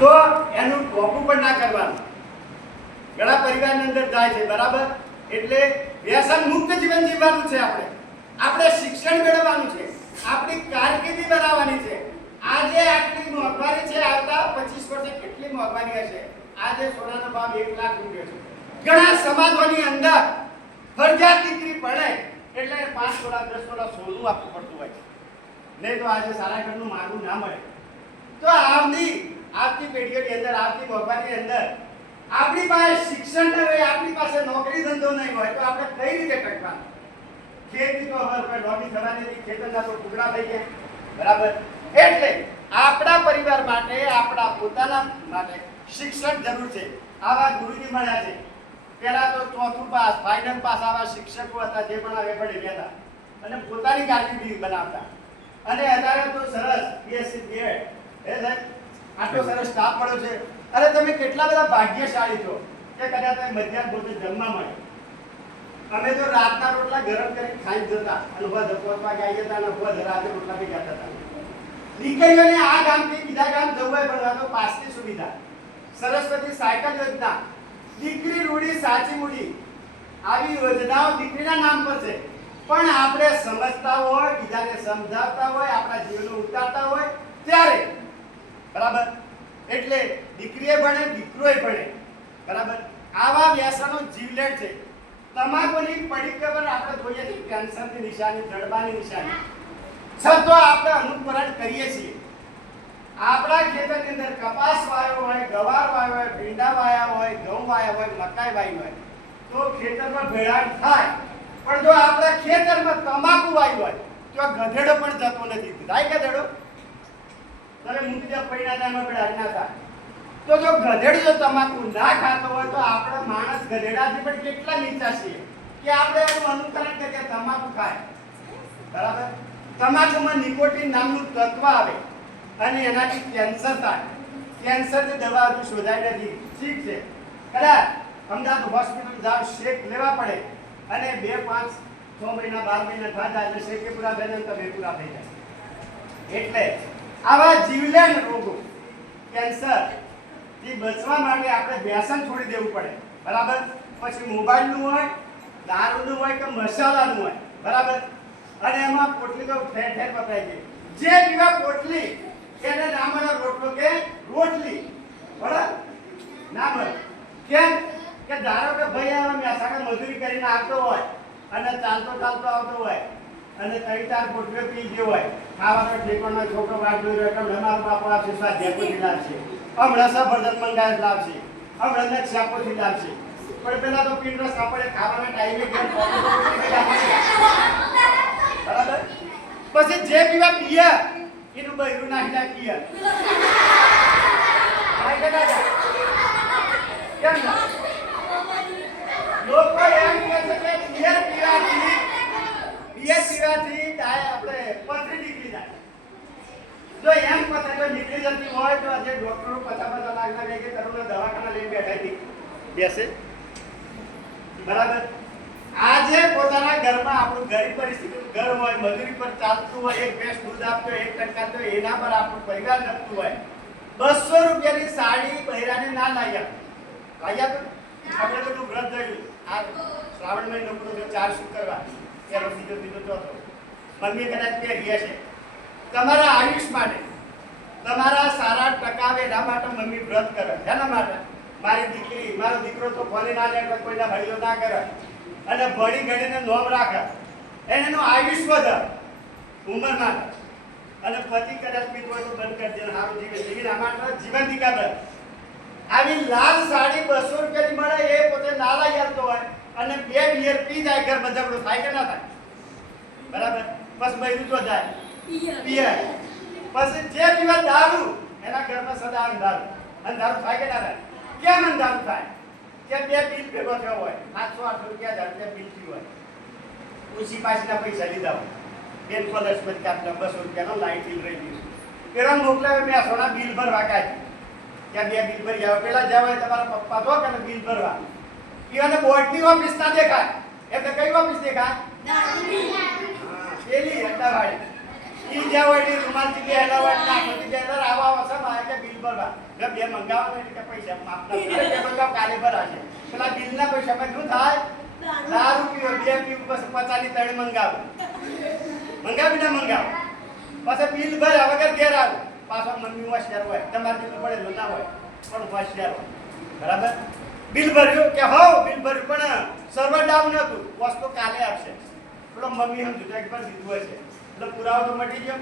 તો એનું ટોપું પણ ના કરવાનું. ઘણા પરિવારની અંદર જાય છે, બરાબર? એટલે વ્યસન મુક્ત જીવન જીવવાનું છે. આપણે શિક્ષણ મેળવવાનું છે, આપણી કારકિર્દી બનાવવાની છે. આજે આટલી મોંઘવારી છે, આવતા 25 વર્ષે કેટલી મોંઘવારી હશે. આજે સોનાનો ભાવ 1 લાખ રૂપિયા છે. ઘણા સમાજોની અંદર ફરજિયાત દીકરી પડે એટલે 5 તોલા 10 તોલા સોનું આપવું પડતું હોય છે. નહીં તો આજે સારા ઘરનું માગું ના મળે. તો આવતી પેઢીઓની અંદર, આવતી મોંઘવારીની અંદર આપણી પાસે શિક્ષણ ન હોય, આપણી પાસે નોકરી ધંધો નહીં હોય તો આપણે કઈ રીતે ટકવાનું? ખેતી તો હવે કોઈ નોકરી થવાની ખેતરના તો ટુકડા થઈ ગયા, બરાબર? એટલે આપણા પરિવાર માટે, આપણા પોતાના માટે શિક્ષણ જરૂર છે. આવા ગુરુજી મળ્યા છે. પહેલા તો ચોથું પાસ, ફાઇનલ પાસ આવા શિક્ષકો હતા જે પણ આવે ભણી ગયા હતા અને પોતાની કારકિર્દી બનાવતા. અને અત્યારે તો સરસ બીએસસી બીએડ આટલો સરસ સ્ટાફ મળ્યો છે. અરે તમે કેટલા બધા ભાગ્યશાળી છો કે કદાચ તમે મધ્યાહન ભોજન જમવા મળે. અમે તો રાતના રોટલા ગરમ કરીને ખાઈ જતા અને ઉભા ધપોતવા ગયા હતા અને ઉભા રાતે રોટલા બી જતા હતા. દીકરીઓને આ ગામથી બીજા ગામ જવું હોય ભણવા તો પાસની સુવિધા, સરસ્વતી સાયકલ યોજના, દીકરી રૂડી સાચી મૂડી, આવી યોજનાઓ દીકરીના નામ પર છે. પણ આપણે સમજતા હોય, બીજાને સમજાવતા હોય, આપણા જીવનને ઉતારતા હોય ત્યારે, બરાબર? એટલે દીકરીએ ભણે, દીકરોએ ભણે, બરાબર? આવા વ્યસનો જીવલેણ છે. તમાકુની પડીક પર આપણે જોઈએ છીએ કેન્સરની નિશાની, જડબાની નિશાની. છતો આપણે અનુકરણ કરીએ છીએ. આપણા ખેતરની અંદર કપાસ વાયો હોય, ગવાર વાયો હોય, ભીંડા વાયા હોય, ઘઉં વાયા હોય, મકાઈ વાવી હોય તો ખેતરમાં ભેળાણ થાય. પણ જો આપણા ખેતરમાં તમાકુ વાવી હોય તો ગધેડો પણ જતો નથી. થાય ગધેડો? તમે મૂકી દો પૈણા નામાં ભેળાણ ના થાય. તો જો ગધેડો જો તમાકુ ના ખાતો હોય તો આપણે માણસ ગધેડાથી પણ કેટલા નીચા છીએ કે આપણે એનું અનુકરણ કરીએ તમાકુ ખાય, બરાબર? તમાકુમાં નિકોટિન નામનું તત્વ આવે અને એનાથી કેન્સર થાય. કેન્સરની દવા હજુ શોધાઈ નથી. ઠીક છે, કદાચ અમદાવાદ હોસ્પિટલ જાવ, શેક લેવા પડે અને 2, 5, 6 મહિના 12 મહિના થતા એટલે શેકે પૂરા થઈ જાય તો બે પૂરા થઈ જાય. એટલે આવા જીવલેણ રોગો, કેન્સર થી બચવા માટે આપણે વ્યસન છોડી દેવું પડે, બરાબર? પછી મોબાઈલનું હોય, દારૂનું હોય કે મસાલાનું હોય, બરાબર? અને એમાં પોટલી તો ઠેર ઠેર પકડાઈ ગઈ. જે પીવા પોટલી એને ના મળે રોટલો કે રોટલી, બરાબર? ના મળે. કેમ કે ધારો કે ભાઈ આ મહેસાણા મજૂરી કરીને આવતો હોય અને ચાલતો આવતો હોય અને 3-4 પોટલીઓ પી ગયો હોય, ખાવાનો ઠેકાણો છોકરો વાટ જોઈ રહ્યો એટલે અમારો બાપો આપશે સ્વાધ્યાયથી લાવશે, હમણાં સફરજન મંગાવી લાવશે, હમણાં શાકોથી લાવશે. પણ પેલા તો પીંડો સાપડે ખાવાના ટાઈમે બરાબર? પછી જે પીવા પીએ એનું બૈરું નાખી નાખીએ. કેમ ના? લોકો એમ કહે છે કે બિયર પીવાથી આપણે પથરી નીકળી જાય. જો એમ પથરી નીકળી જતી હોય તો આજે ડોક્ટરો 50 લાખ ના કે તરુણ દવાખાના લઈને બેઠા બેસે, બરાબર? આજે પોતાના ઘરમાં આપણું ગરીબ પરિસ્થિતિનું ઘર હોય, મજૂરી પર ચાલતું હોય, એક ભેંસ દૂધ આપતો હોય, 1 ટકા તો એના પર આપણું પરિવાર લખતું હોય, 200 રૂપિયાની સાડી બહેરાને ના લાવ્યા. આપણે બધું વ્રત જોયું. આ શ્રાવણ મહિનો પૂરો 4 શુક્રવાર, પહેલો, બીજો, ચોથો મમ્મી કદાચ પહેરી હશે. તમારા આયુષ માટે, તમારા સારા ટકાવે એના માટે મમ્મી વ્રત કરે. એના માટે મારી દીકરી, મારો દીકરો તો ફોને ના લે, કોઈના હળીઓ ના કરે અને ભણી ગણીને નોમ રાખે, એનું આયુષ વધે ઉંમરમાં. અને પતિ કદાચ પીતો હોય તો બંધ કરી દે, સારું જીવન આમાં જીવન દીકરા. આવી લાલ સાડી 200 રૂપિયાની મળે એ પોતે ના લઈ આવતો હોય અને 2 બિયર પી જાય, ઘર બજાવડો થાય કે ના થાય, બરાબર? બસ બૈરું તો જાય પીએ. પછી જે પીવા દારૂ એના ઘરમાં સદા અંધારું. અંધારું થાય કે ના થાય? કેમ અંધારું થાય? કે 2 બિલ ભેગો થયો હોય, 700-800 રૂપિયા 1000 રૂપિયા બિલ થયું હોય, ઉસી પાછના પૈસા લીધા હોય, બેન કોલેજ પર કાપના 200 રૂપિયાનો લાઈટ બિલ રહી ગયું. પેલા મોકલાવે મેં સોના બિલ ભરવા કાઢી ત્યાં 2 બિલ ભરી આવે. પેલા જવા હોય તમારા પપ્પા તો કે બિલ ભરવા એને બોર્ડની ઓફિસ ના દેખાય. એટલે કઈ ઓફિસ દેખાય? પેલી અડ્ડાવાળી. ઈ જ્યાં હોય ની રૂમાલથી બેહેલા હોય ના ખોટી બેહેલા આવા વસમ આવે કે બિલ ભરવા જો બે મંગાવો એટલે કે પૈસા માફ ના કરે બે મંગાવ કાલે ભરાશે પેલા બિલના પૈસામાં શું થાય દારૂ પીવો બે પીવું પછી 50 ની ત્રણ મંગાવો મંગાવી ના મંગાવો પછી બિલ ભર્યા વગર ઘેર આવો પાછો મમ્મી હોશિયાર હોય તમારે જેટલું પડેલું ના હોય પણ હોશિયાર હોય બરાબર બિલ ભર્યું કે હો બિલ ભર્યું પણ સર્વર ડાઉન હતું વસ્તુ કાલે આવશે પેલો મમ્મી સમજુ એક પર દીધું હશે એટલે પુરાવો તો મટી ગયો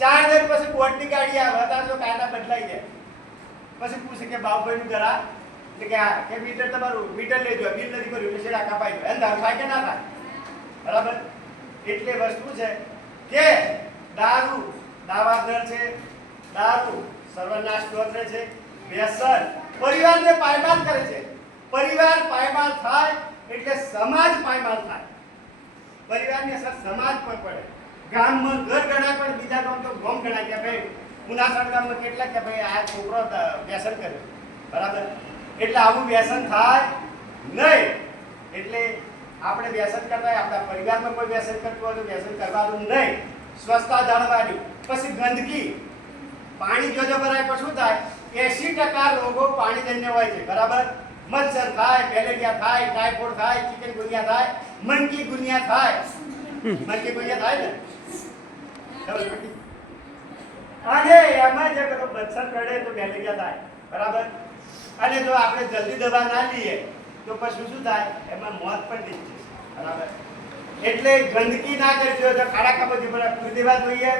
4 દિવસ પછી કોર્ટની ગાડી આવે ત્યારે તો કાયદા બદલાઈ જાય પછી પૂછે કે બાપભાઈનું ઘર આ એટલે કે હા કે મીટર તમારું મીટર લેજો બિલ નથી કર્યું એટલે શેડા કપાઈ ગયો અંધારું થાય કે ના થાય બરાબર એટલે વસ્તુ છે કે દારૂ દાવાદર છે દારૂ સર્વનાશ સ્તોત્ર છે વ્યસન પરિવારને પાયમાલ કરે છે પરિવાર પાયમાલ થાય એટલે સમાજ પાયમાલ થાય પરિવારની અસર સમાજ પર પડે ગામમાં ઘર ગણાય પણ બીજા ગામ તો ગામ ગણાય કે ભાઈ પુનાસણ ગામમાં કેટલા કે ભાઈ આ છોકરો વ્યસન કર્યો બરાબર એટલે આવું વ્યસન થાય નહીં એટલે આપણે વ્યસન કરતા હોય આપણા પરિવારમાં કોઈ વ્યસન કરતું હોય તો વ્યસન કરવાનું નહીં સ્વચ્છતા જાળવવાની પછી ગંદકી પાણી જો ભરાય પછી શું થાય 80% રોગો પાણીજન્ય હોય છે બરાબર મચ્છર થાય મેલેરિયા થાય ટાઇફોઇડ થાય ચિકનગુનિયા થાય મનકી ગુનિયા થાય મનકી ગુનિયા થાય ને અને એમાં જે પેલો મચ્છર કરડે તો મેલેરિયા થાય બરાબર અને જો આપણે જલ્દી દવા ના લઈએ તો પછી શું થાય એમાં મોત પણ થઈ જશે બરાબર એટલે ગંદકી ના કરજો જો ખાડા કપજી પર પૂરી દેવા જોઈએ